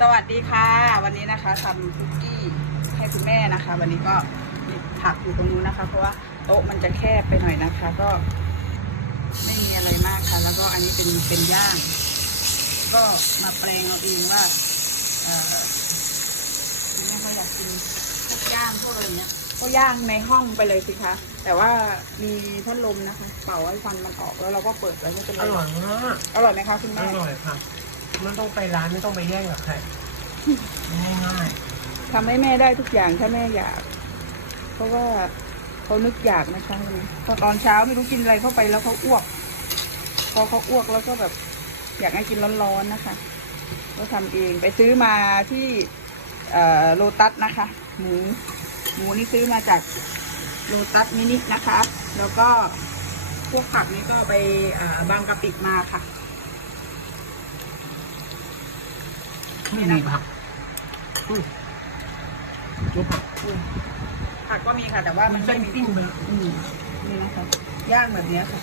สวัสดีค่ะ วันนี้นะคะทำคุกกี้ให้คุณแม่นะคะ วันนี้ก็มีผักอยู่ตรงนู้นนะคะ เพราะว่าโต๊ะมันจะแคบไปหน่อยนะคะ ก็ไม่มีอะไรมากค่ะ แล้วก็อันนี้เป็นเป็นย่าง ก็มาแปลงเอาเองว่าเอ่อคุณแม่เขาอยากกินพวกย่างพวกอะไรเนี้ยก็ย่างในห้องไปเลยสิคะ แต่ว่ามีพัดลมนะคะ เป่าให้ควันมันออกแล้วเราก็เปิดไว้ไม่เป็นไรอร่อยมากอร่อยไหมคะคุณอแม่ร่อยค่ะ ไม่ต้องไปร้านไม่ต้องไปแย่งกับใครง่ายทำให้แม่ได้ทุกอย่างถ้าแม่อยาก เพราะว่าเขานึกอยากนะคะวันนี้พอตอนเช้าไม่รู้กินอะไรเข้าไปแล้วเขาอ้วก พอเขาอ้วกแล้วก็แบบ อยากให้กินร้อนๆนะคะก็ทำเองไปซื้อมาที่โลตัสนะคะ หมูหมูนี่ซื้อมาจากโลตัสมินินะคะ แล้วก็พวกผักนี่ก็ไปบางกะปิมาค่ะ ไม่มีผักอุ้ยดูผักผักก็มีค่ะ แต่ว่ามัมันนเส้ไม่นมีปิ้งไปอืมนี่นะคะย่างแบบเนี้ยค่ะ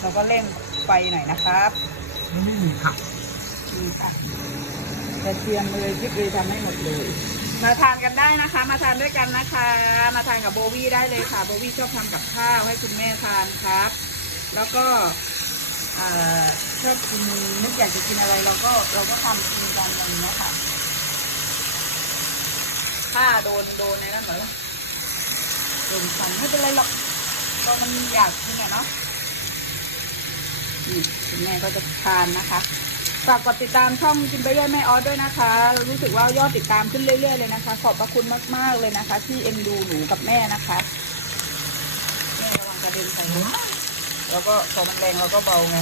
เราก็เร่งไฟหน่อยนะครับมันไม่มีผักนี่ค่ะกระเทียมเลยพริกเลยทำให้หมดเลย มาทานกันได้นะคะ มาทานด้วยกันนะคะ มาทานกับโบวี่ได้เลยค่ะ โบวี่ชอบทำกับข้าวให้คุณแม่ทานครับ แล้วก็เอ่อ ชอบกินนึกอยากจะกินอะไรเราก็เราก็ทำกินกันอะไรอย่างเงี้ยค่ะถ้าโดนโดนในนั้นเหรอโดนฟันไม่เป็นไรหรอกเรามันอยากกินอะเนาะนี่คุณแม่ก็จะทานนะคะฝากกดติดตามช่องกินไปเรื่อยแม่ออสด้วยนะคะ รู้สึกว่ายอดติดตามขึ้นเรื่อยๆเลยนะคะ ขอบพระคุณมากๆเลยนะคะ ที่เอ็นดูหนูกับแม่นะคะแม่ระวังกระเด็นใส่ แล้วก็พอมันแรงเราก็เบาไง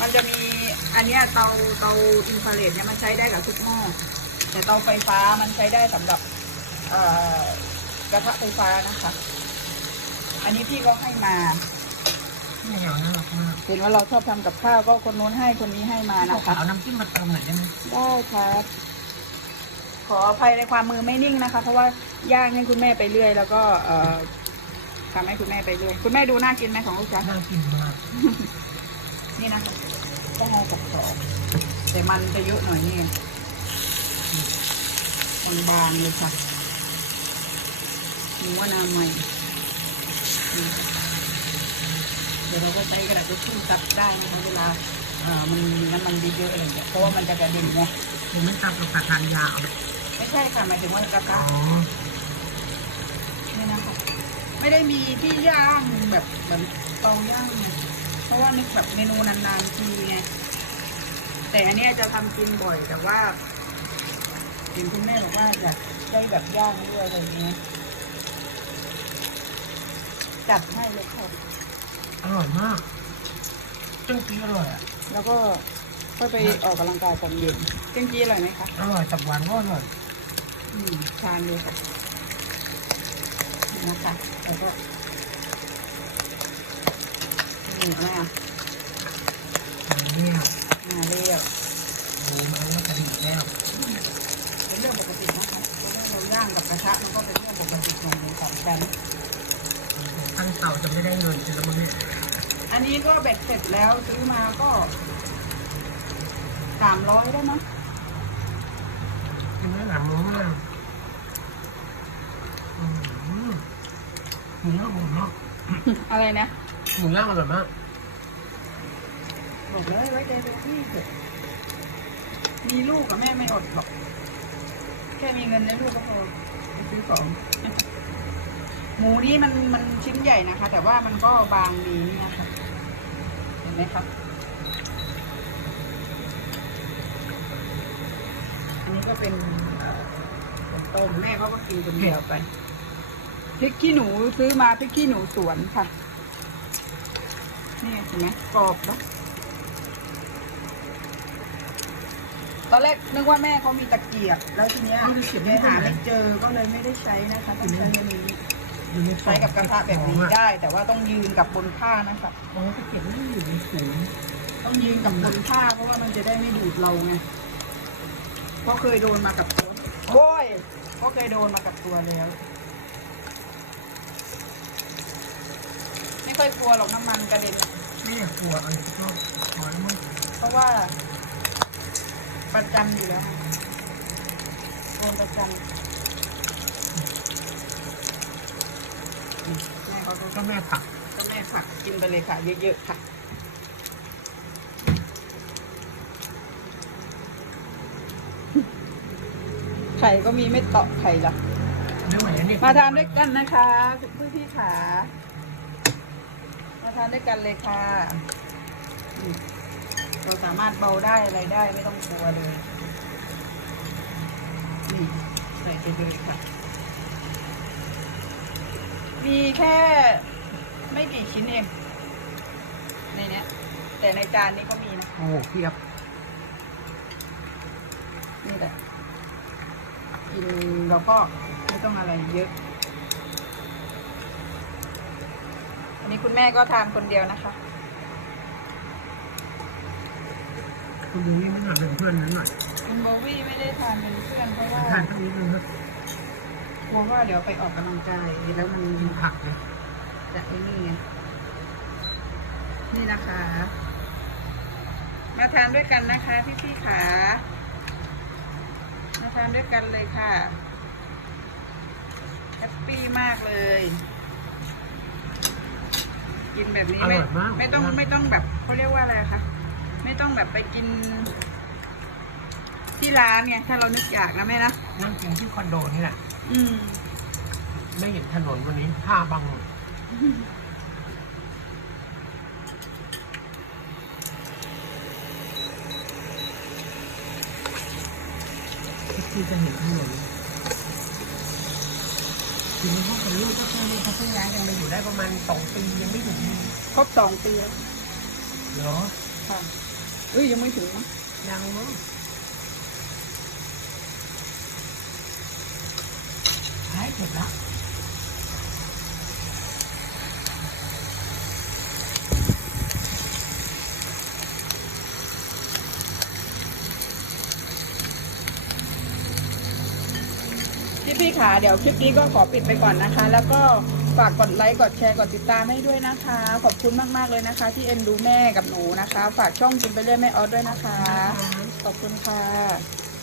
มันจะมีอันเนี้ยเตาเตาอินฟราเรดเนี่ยมันใช้ได้กับทุกหม้อแต่เตาไฟฟ้ามันใช้ได้สำหรับเอ่อกระทะไฟฟ้านะคะ อันนี้พี่ก็ให้มานี่เหรอน่ารักมากเห็นว่าเราชอบทำกับข้าวก็คนนู้นให้คนนี้ให้มานะนะคะคะเอาน้ำจิ้มมาเติมหน่อยได้ไหมได้ครับขออภัยในความมือไม่นิ่งนะคะ เพราะว่าย่างให้คุณแม่ไปเรื่อย แล้วก็เอ่อ ทำให้คุณแม่ไปเรื่อยคุณแม่ดูน่ากินไหมของลูกจ้าน่ากินมาก นี่นะคะต้องเอากับสองแต่มันจะเยอะหน่อยนี่บางๆเลยค่ะหมูอนามัยนี่เดี๋ยวเราก็ใช้กระดาษทิชชู่ซับได้นะคะเวลาเอ่อมันมีน้ำมันเยอะๆอะไรอย่างเงี้ยเพราะว่ามันจะกระเด็นไงเห็นมันตามกับผักทานยาวไม่ใช่ค่ะหมายถึงว่ากระอ๋ทะอนี่นะคะ ไม่ได้มีที่ย่างแบบแบบเตาย่างไงเพราะว่านึกแบบเมนูนานๆทีไงแต่อันเนี้ยจะทำกินบ่อยแต่ว่าเห็นคุณแม่บอกว่าอยากได้แบบย่างด้วยอะไรอย่างเงี้ยจัดให้เลยค่ะอร่อยมากจังกี้อร่อยอะแล้วก็ค่อยไปออกกำลังกายตอนเย็นเจ้งจี้อร่อยไหมคะอร่อยตับหวานก็อร่อยอืมทานเลยค่ะ นี่นะคะแล้วก็นี่อะไรอะเนี่ยมาเรียบโอ้มันมันกระดิ่งแล้วเป็นเรื่องปกตินะคะเพราะว่าเราย่างกับกระทะมันก็เป็นเรื่องปกติของของกันตั้งเตาจะไม่ได้เงินจะละมึงเนี่ยอันนี้ก็เบ็ดเสร็จแล้วซื้อมาก็สามร้อยได้มั้งกินได้หลายมื้อมากอืม หมูย่างอร่อยมากอะไรนะ หมูย่างอร่อยมากบอกเลยไว้ใจเป็นที่เถอะมีลูกกับแม่ไม่อดหรอก แค่มีเงินให้ลูกก็พอไปซื้อของหมูนี่มันมันชิ้นใหญ่นะคะ แต่ว่ามันก็บางดีนะคะเห็นไหมครับ อันนี้ก็เป็นเอ่อต้มแม่เขาก็กินคนเดียวไป พริกขี้หนูซื้อมาพริกขี้หนูสวนค่ะ นี่เห็นไหมกรอบปะตอนแรกนึกว่าแม่เขามีตะเกียบ แล้วทีเนี้ยแม่หาไม่เจอก็เลยไม่ได้ใช้นะคะต้องใช้อันนี้อยู่ในใช้กับกระทะแบบนี้ได้ แต่ว่าต้องยืนกับบนผ้านะคะอ๋อตะเกียบไม่ได้อยู่ในถุงต้องยืนกับบนผ้าเพราะว่ามันจะได้ไม่ดูดเราไงเพราะเคยโดนมากับตัวโอ้ยเพราะเคยโดนมากับตัวแล้ว ไม่ ค่อยกลัวหรอกน้ำมันกระเด็น ไม่อยากกลัวอะไรก็พอแล้วมั้งเพราะว่า ประจำอยู่แล้วโดนประจำแม่เขาก็ก็แม่ผักก็แม่ผักกินไปเลยค่ะ เยอะๆค่ะ ไข่ก็มีไม่เตาะไข่หรอกไม่ไหวแล้วเนี่ย มาทานด้วยกันนะคะพี่พี่ขา มาทานด้วยกันเลยค่ะอืมเราสามารถเบาได้อะไรได้ไม่ต้องกลัวเลยนี่ใส่ไปเลยค่ะ มีแค่ไม่กี่ชิ้นเอง ในเนี้ย แต่ในจานนี้ก็มีนะ โอ้โหเพียบ นี่แหละกินเราก็ไม่ต้องอะไรเยอะ อั นนี้คุณแม่ก็ทานคนเดียวนะคะ คุณดูนี่ไม่หน่อยเป็นเพื่อนนั้นหน่อยคุณโบวี่ไม่ได้ทานเป็นเพื่อนเพราะว่าทานเท่านี้นึงนะกลัวว่าเดี๋ยวไปออกกำลังกายแล้วมันกินผักเลยจะไอ้นี่ไงนี่นะคะ มาทานด้วยกันนะคะพี่พี่ๆขามาทานด้วยกันเลยค่ะแฮปปี้มากเลย กินแบบนี้อไม่ร่อยมากไม่ต้องไม่ต้องแบบเขาเรียกว่าอะไรคะไม่ต้องแบบไปกิน ที่ร้านไงถ้าเรานึกอยากนะแม่นะนั่งกินที่คอนโดนี่แหละอืมไม่เห็นถนนวันนี้ผ้าบังหมดที่จะเห็นถนน ทีนี้ห้องกับลูกก็แค่นี้เขาเพิ่งย้ายกันมาอยู่ได้ประมาณสองปียังไม่ถึงครบสองปีแล้วเหรอค่ะเอ้ยยังไม่ถึงมั้งยังมั้งหายเสร็จแล้ว พี่พี่ขาเดี๋ยวคลิปนี้ก็ขอปิดไปก่อนนะคะ แล้วก็ฝากกดไลค์กดแชร์กดติดตามให้ด้วยนะคะ ขอบคุณมากๆเลยนะคะ ที่เอ็นดูแม่กับหนูนะคะ ฝากช่องกินไปเรื่อยแม่ออสด้วยนะคะ ขอบคุณค่ะ